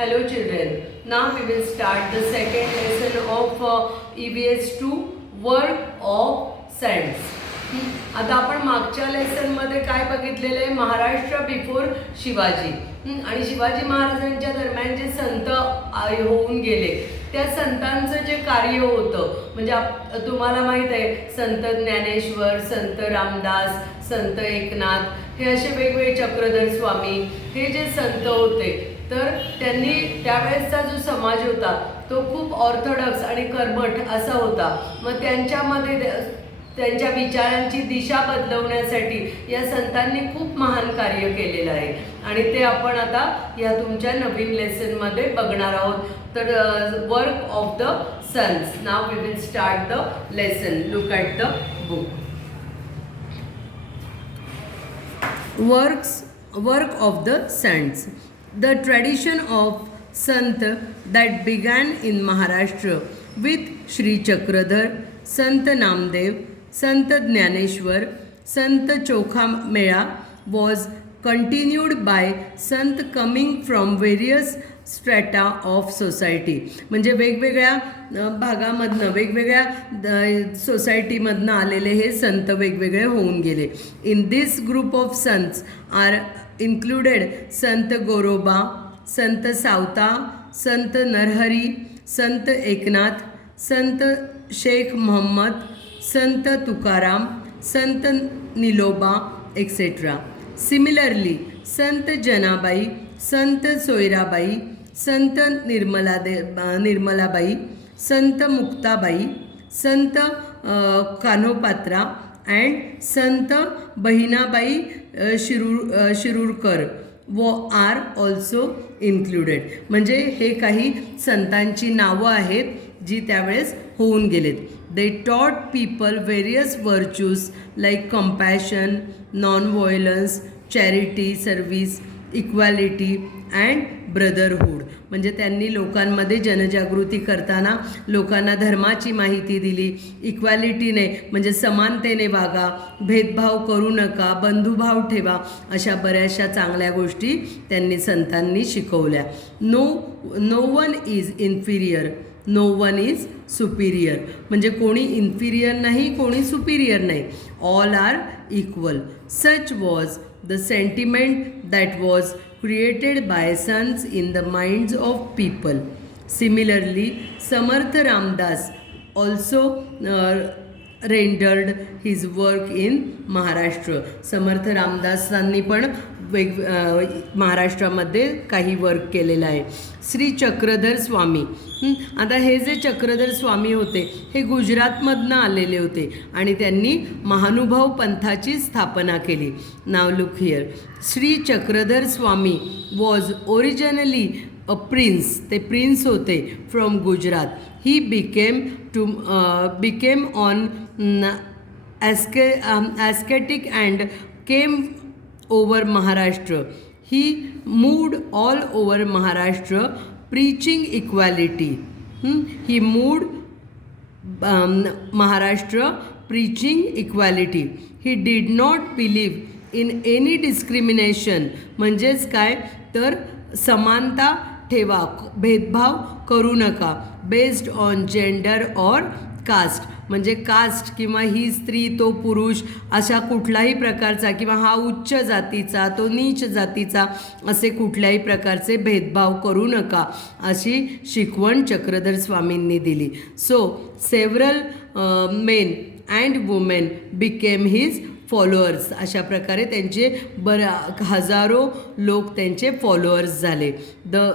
Hello children, now we will start the second lesson of EVS 2 work of sense. आता आपण मागच्या लेसनमध्ये काय बघितलेलं आहे, महाराष्ट्र बिफोर शिवाजी आणि शिवाजी महाराजांच्या दरम्यान जे संत होऊन गेले त्या संतांचं जे कार्य होतं म्हणजे तुम्हाला माहीत आहे संत ज्ञानेश्वर, संत रामदास, संत एकनाथ हे असे वेगवेगळे चक्रधर स्वामी हे जे संत होते तर त्यांनी त्यावेळेसचा जो समाज होता तो खूप ऑर्थोडॉक्स आणि कर्मठ असा होता. मग त्यांच्यामध्ये त्यांच्या विचारांची दिशा बदलवण्यासाठी या संतांनी खूप महान कार्य केलेलं आहे आणि ते आपण आता या तुमच्या नवीन लेसनमध्ये बघणार आहोत. तर work of the sons. Now we will start the lesson. Look at the book. Work of the saints. The tradition of Sant that began in Maharashtra with Shri Chakradhar, Sant Namdev, Sant Jnaneshwar, Sant Chokhamela was continued by Sant coming from various strata of society. म्हणजे वेगवेगळ्या भागामधनं वेगवेगळ्या सोसायटीमधनं आलेले हे संत वेगवेगळे होऊन गेले. In this group of Sants are included Sant Goroba, Sant Savata, Sant Narhari, Sant Eknath, Sant Shaikh Mohammed, Sant Tukaram, Sant निलोबा etcetera. Similarly Sant Janabai, Sant Soyarabai, Sant Nirmalabai, Sant Muktabai, Sant Kanhopatra and Sant Bahinabai Shirurkar R also included. म्हणजे हे काही संतांची नावं आहेत जी त्यावेळेस होऊन गेलेत. They taught people various virtues like compassion, non-violence, charity, service, equality and brotherhood. म्हणजे त्यांनी लोकांमध्ये जनजागृती करताना लोकांना धर्माची माहिती दिली, इक्वॅलिटीने म्हणजे समानतेने वागा, भेदभाव करू नका, बंधुभाव ठेवा, अशा बऱ्याचशा चांगल्या गोष्टी त्यांनी संतांनी शिकवल्या. No one is inferior, no one is superior. म्हणजे कोणी इन्फिरियर नाही, कोणी सुपिरियर नाही. All are equal. Such was the sentiment that was created by sons in the minds of people. Similarly, Samarth Ramdas also rendered his work in Maharashtra. समर्थ रामदासांनी पण महाराष्ट्रामध्ये काही work केलेलं आहे. श्री चक्रधर स्वामी. आता हे जे चक्रधर स्वामी होते हे गुजरातमधनं आलेले होते आणि त्यांनी महानुभाव पंथाची स्थापना केली. Now look here. Shri Chakradhar Swami was originally a prince. ते प्रिन्स होते from Gujarat. He became on ascetic and came over Maharashtra. He moved all over Maharashtra preaching equality. He moved Maharashtra preaching equality. He did not believe in any discrimination. म्हणजेच काय तर समानता ठेवा, भेदभाव करू नका, बेस्ड ऑन जेंडर और caste. म्हणजे कास्ट किंवा ही स्त्री तो पुरुष अशा कुठलाही प्रकारचा किंवा हा उच्च जातीचा तो नीच जातीचा असे कुठल्याही प्रकारचे भेदभाव करू नका अशी शिकवण चक्रधर स्वामींनी दिली. So several men and women became his followers. अशा प्रकारे त्यांचे हजारो लोक त्यांचे फॉलोअर्स झाले. The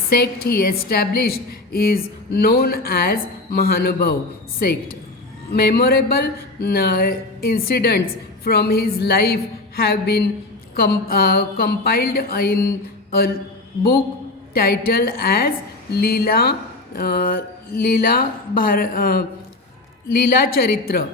sect he established is known as Mahanubhav sect. Memorable incidents from his life have been compiled in a book titled as Leela Charitra.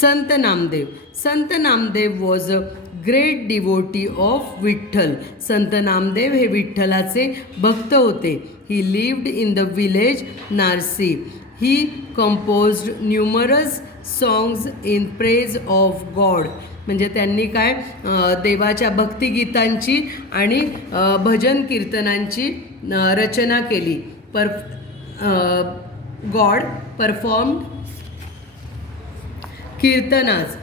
Sant Namdev. Sant Namdev was a great devotee of Vitthal. Sant Namdev हे विठ्ठलाचे भक्त होते. He lived in the village Narsi. He composed numerous songs in praise of God. म्हणजे त्यांनी काय देवाच्या भक्तिगीतांची आणि भजन कीर्तनांची रचना केली. God performed kirtanas,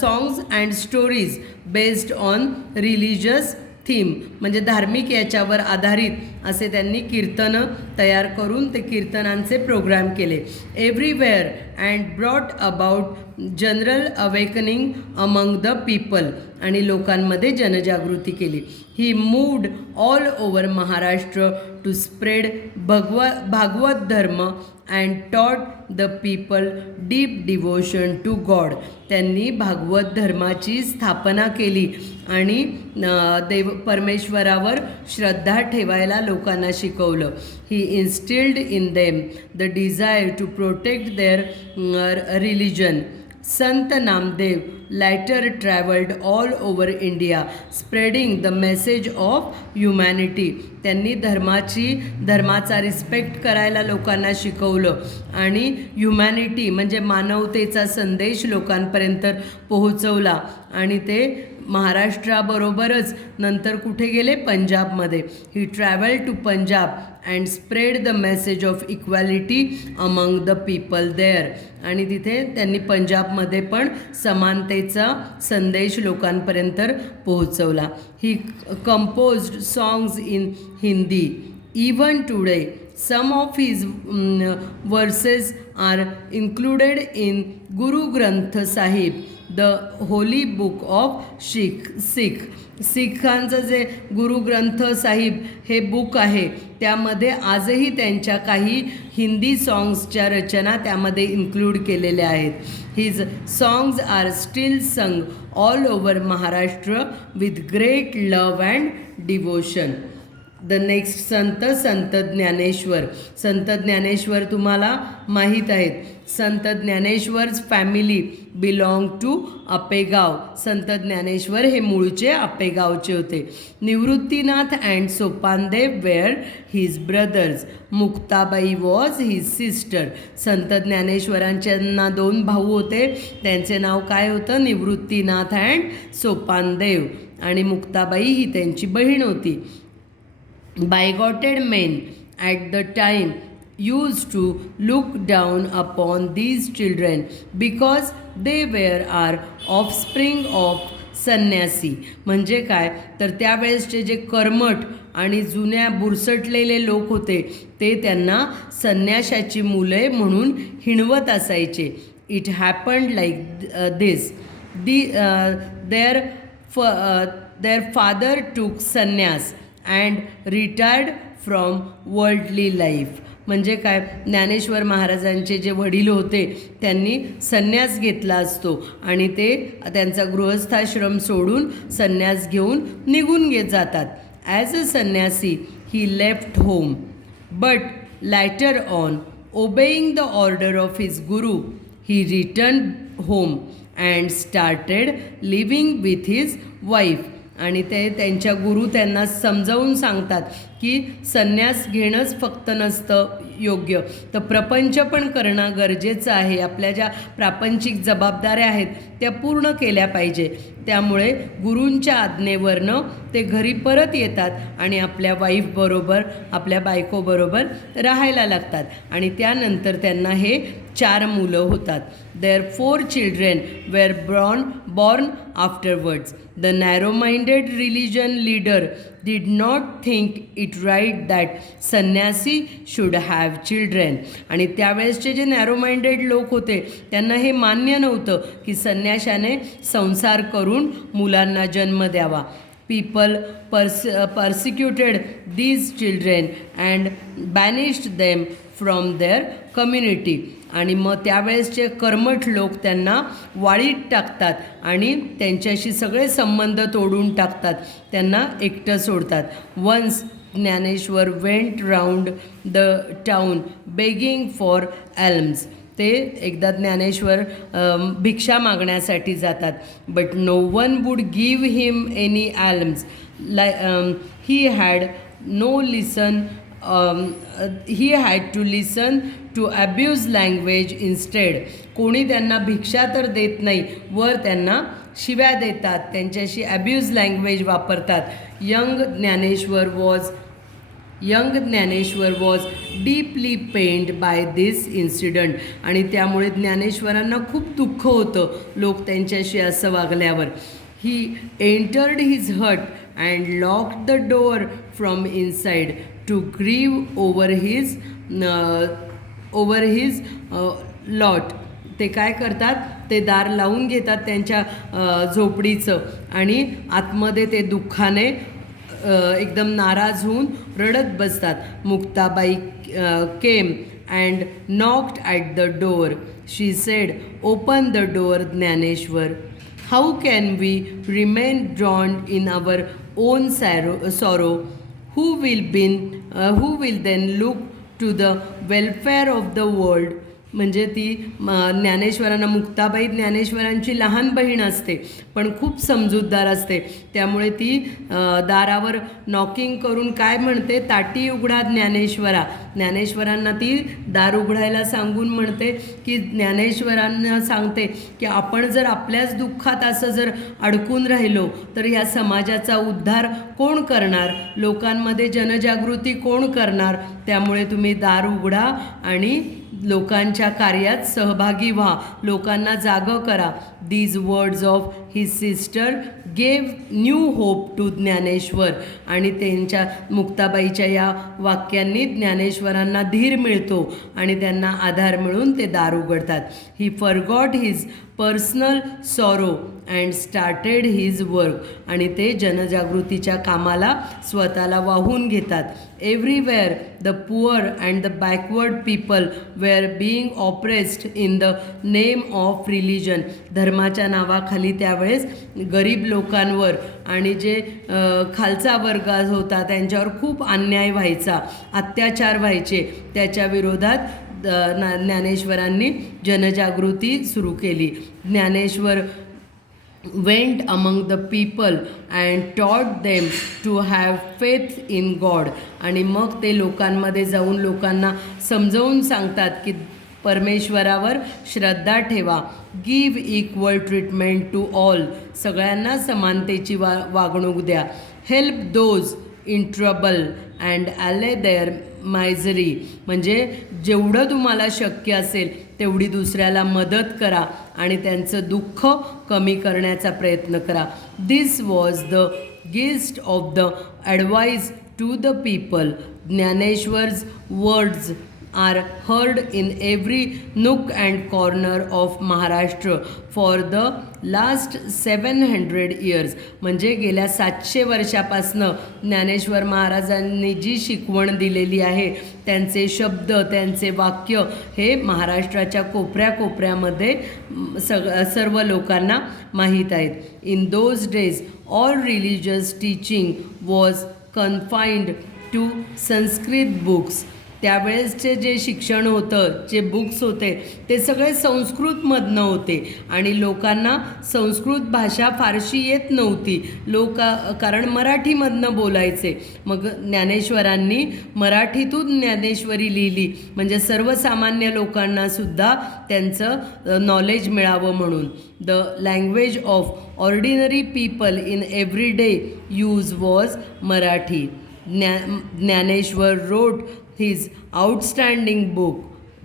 songs and stories based on religious theme, म्हणजे धार्मिक याच्यावर आधारित असे त्यांनी कीर्तनं तयार करून ते कीर्तनांचे प्रोग्राम केले. Everywhere and brought about general awakening among the people, आणि लोकांमध्ये जनजागृती केली. He moved all over Maharashtra to spread Bhagwat Dharma and taught the people deep devotion to god. त्यांनी भागवत धर्माची स्थापना केली आणि परमेश्वरावर श्रद्धा ठेवायला लोकांना शिकवलं. He instilled in them the desire to protect their religion. Sant Namdev later traveled all over India spreading the message of humanity. त्यांनी धर्माचा रिस्पेक्ट करायला लोकांना शिकवलं आणि ह्युमॅनिटी म्हणजे मानवतेचा संदेश लोकांपर्यंत पोहोचवला. आणि ते महाराष्ट्राबरोबरच नंतर कुठे गेले? पंजाबमध्ये. He travel to Punjab and spread the message of equality among the people there. आणि तिथे त्यांनी पंजाबमध्ये पण समानतेचा संदेश लोकांपर्यंत पोहोचवला. He composed songs in Hindi. Even today some of his verses are included in Guru Granth Sahib, the holy book of Sikh. सिखांचं जे गुरु ग्रंथ साहिब हे बुक आहे त्यामध्ये आजही त्यांच्या काही हिंदी सॉंग्सच्या रचना त्यामध्ये इन्क्लूड केलेल्या आहेत. His songs are still sung all over Maharashtra with great love and devotion. The next Sant Dnyaneshwar. Sant Dnyaneshwar तुम्हाला माहीत आहेत. Sant Dnyaneshwar's family belong to Apegaon. Sant Dnyaneshwar हे मूळचे आपेगावचे होते. Nivruttinath and Sopandev were his brothers. Muktabai was his sister. Sant ज्ञानेश्वरांच्यांना 2 भाऊ होते. त्यांचे नाव काय होतं? निवृत्तीनाथ अँड सोपानदेव. आणि मुक्ताबाई ही त्यांची बहीण होती. Bigoted men at the time used to look down upon these children because they were offspring of संन्यासी. म्हणजे काय तर त्यावेळेसचे जे कर्मठ आणि जुन्या बुरसटलेले लोक होते ते त्यांना संन्याशाची मुले म्हणून हिणवत असायचे. It happened like this. Their father took sannyas and retired from worldly life. म्हणजे काय ज्ञानेश्वर महाराजांचे जे वडील होते त्यांनी संन्यास घेतला असतो आणि ते त्यांचा गृहस्थाश्रम सोडून संन्यास घेऊन निघून जातात. As a sanyasi he left home but later on obeying the order of his guru he return home and started living with his wife. आणि ते त्यांच्या गुरु त्यांना समजावून सांगतात की संन्यास घेणंच फक्त नसतं योग्य, तर प्रपंच पण करणं गरजेचं आहे. आपल्या ज्या प्रापंचिक जबाबदाऱ्या आहेत त्या पूर्ण केल्या पाहिजे. त्यामुळे गुरूंच्या आज्ञेवरनं ते घरी परत येतात आणि आपल्या वाईफबरोबर आपल्या बायकोबरोबर राहायला लागतात. आणि त्यानंतर त्यांना हे 4 मुलं होतात. Their 4 children were born afterwards. The narrow-minded religion leader did not think it right that sannyasi should have children. आणि त्यावेळेसचे जे नॅरो माइंडेड लोक होते त्यांना हे मान्य नव्हतं की संन्याशाने संसार करून मुलांना जन्म द्यावा. People persecuted these children and banished them from their community. आणि मग त्यावेळेसचे कर्मठ लोक त्यांना वाळीत टाकतात आणि त्यांच्याशी सगळे संबंध तोडून टाकतात, त्यांना एकटं सोडतात. Once Dnyaneshwar went round the town begging for alms. ते एकदा ज्ञानेश्वर भिक्षा मागण्यासाठी जातात. But no one would give him any alms. He had no listen he had to listen to abuse language instead. कोणी त्यांना भिक्षा तर देत नाही, वर त्यांना शिव्या देतात, त्यांच्याशी अब्यूज लँग्वेज वापरतात. Young Dnyaneshwar was deeply pained by this incident. आणि त्यामुळे ज्ञानेश्वरांना खूप दुःख होतं लोक त्यांच्याशी असं वागल्यावर. He entered his hut and locked the door from inside to grieve over his lot. ते काय करतात, ते दार लावून घेतात त्यांच्या झोपडीचं आणि आतमध्ये ते दुःखाने एकदम नाराज होऊन रडत बसतात. Muktabai came and knocked at the door. She said, open the door Dnyaneshwar. How can we remain drowned in our own sorrow? Who will then look to the welfare of the world. म्हणजे ती ज्ञानेश्वरांना, मुक्ताबाई ज्ञानेश्वरांची लहान बहीण असते पण खूप समजूतदार असते. त्यामुळे ती दारावर नॉकिंग करून काय म्हणते, ताटी उघडा ज्ञानेश्वरा. ज्ञानेश्वरांना ती दार उघडायला सांगून म्हणते की ज्ञानेश्वरांना सांगते की आपण जर आपल्याच दुःखात असं जर अडकून राहिलो तर ह्या समाजाचा उद्धार कोण करणार, लोकांमध्ये जनजागृती कोण करणार. त्यामुळे तुम्ही दार उघडा आणि लोकांच्या कार्यात सहभागी व्हा, लोकांना जागं करा. These words of his sister gave new hope to Dnyaneshwar. आणि त्यांच्या मुक्ताबाईच्या या वाक्यांनी ज्ञानेश्वरांना धीर मिळतो आणि त्यांना आधार मिळून ते दार उघडतात. He forgot his personal sorrow and started his work. आणि ते जनजागृतीच्या कामाला स्वतःला वाहून घेतात. Everywhere the poor and the backward people were being oppressed in the name of religion. धर्माच्या नावाखाली त्यावेळेस गरीब लोकांवर आणि जे खालचा वर्ग होता त्यांच्यावर खूप अन्याय व्हायचा, अत्याचार व्हायचे. त्याच्या विरोधात ज्ञानेश्वरांनी जनजागृती सुरू केली. Dnyaneshwar went among the people and taught them to have faith in God. आणि मग ते लोकांमध्ये जाऊन लोकांना समजावून सांगतात की परमेश्वरावर श्रद्धा ठेवा. Give equal treatment to all. सगळ्यांना समानतेची वागणूक द्या. Help those in trouble and allay their misery. म्हणजे जेवढं तुम्हाला शक्य असेल तेवढी दुसऱ्याला मदत करा आणि त्यांचं दुःख कमी करण्याचा प्रयत्न करा. This was the gist of the advice to the people. Dnyaneshwar's words are heard in every nook and corner of Maharashtra for the last 700 years. म्हणजे गेल्या 700 वर्षापासनं ज्ञानेश्वर महाराजांनी जी शिकवण दिलेली आहे, त्यांचे शब्द, त्यांचे वाक्य हे महाराष्ट्राच्या कोपऱ्याकोपऱ्यामध्ये सर्व लोकांना माहीत आहेत. In those days all religious teaching was confined to Sanskrit books. त्यावेळेसचे जे शिक्षण होतं, जे बुक्स होते ते सगळे संस्कृतमधनं होते आणि लोकांना संस्कृत भाषा फारशी येत नव्हती. कारण मराठीमधनं बोलायचे. मग ज्ञानेश्वरांनी मराठीतून ज्ञानेश्वरी लिहिली म्हणजे सर्वसामान्य लोकांनासुद्धा त्यांचं नॉलेज मिळावं म्हणून. The language of ordinary people in everyday use was Marathi. Dnyaneshwar wrote his outstanding book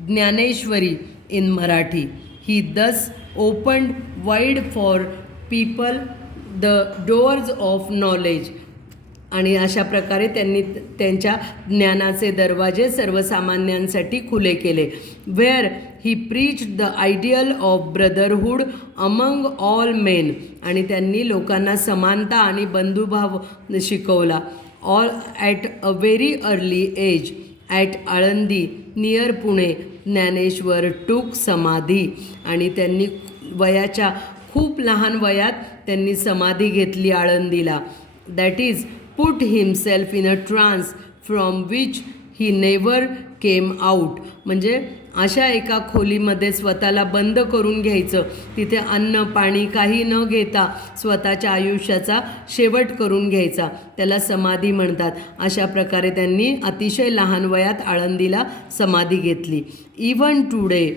Jnaneshwari in Marathi. He thus opened wide for people the doors of knowledge. आणि अशा प्रकारे त्यांनी त्यांच्या ज्ञानाचे दरवाजे सर्वसामान्यांसाठी खुले केले. Where he preached the ideal of brotherhood among all men. आणि त्यांनी लोकांना समानता आणि बंधुभाव शिकवला. All at a very early age at Alandi near Pune Dnyaneshwar took samadhi. आणि त्यांनी वयाच्या खूप लहान वयात त्यांनी समाधी घेतली आळंदीला. That is put himself in a trance from which he never came out. म्हणजे अशा एका खोलीमध्ये स्वतःला बंद करून घ्यायचं, तिथे अन्न पाणी काही न घेता स्वतःच्या आयुष्याचा शेवट करून घ्यायचा, त्याला समाधी म्हणतात. अशा प्रकारे त्यांनी अतिशय लहान वयात आळंदीला समाधी घेतली. Even today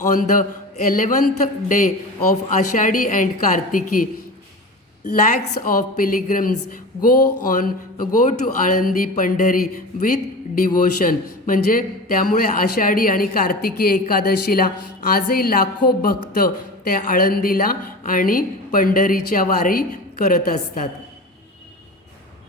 on the 11th day of Ashadi and Kartiki, lakhs of pilgrims go to Alandi Pandhari with devotion. म्हणजे त्यामुळे आषाढी आणि कार्तिकी एकादशीला आजही लाखो भक्त त्या आळंदीला आणि पंढरीच्या वारी करत असतात.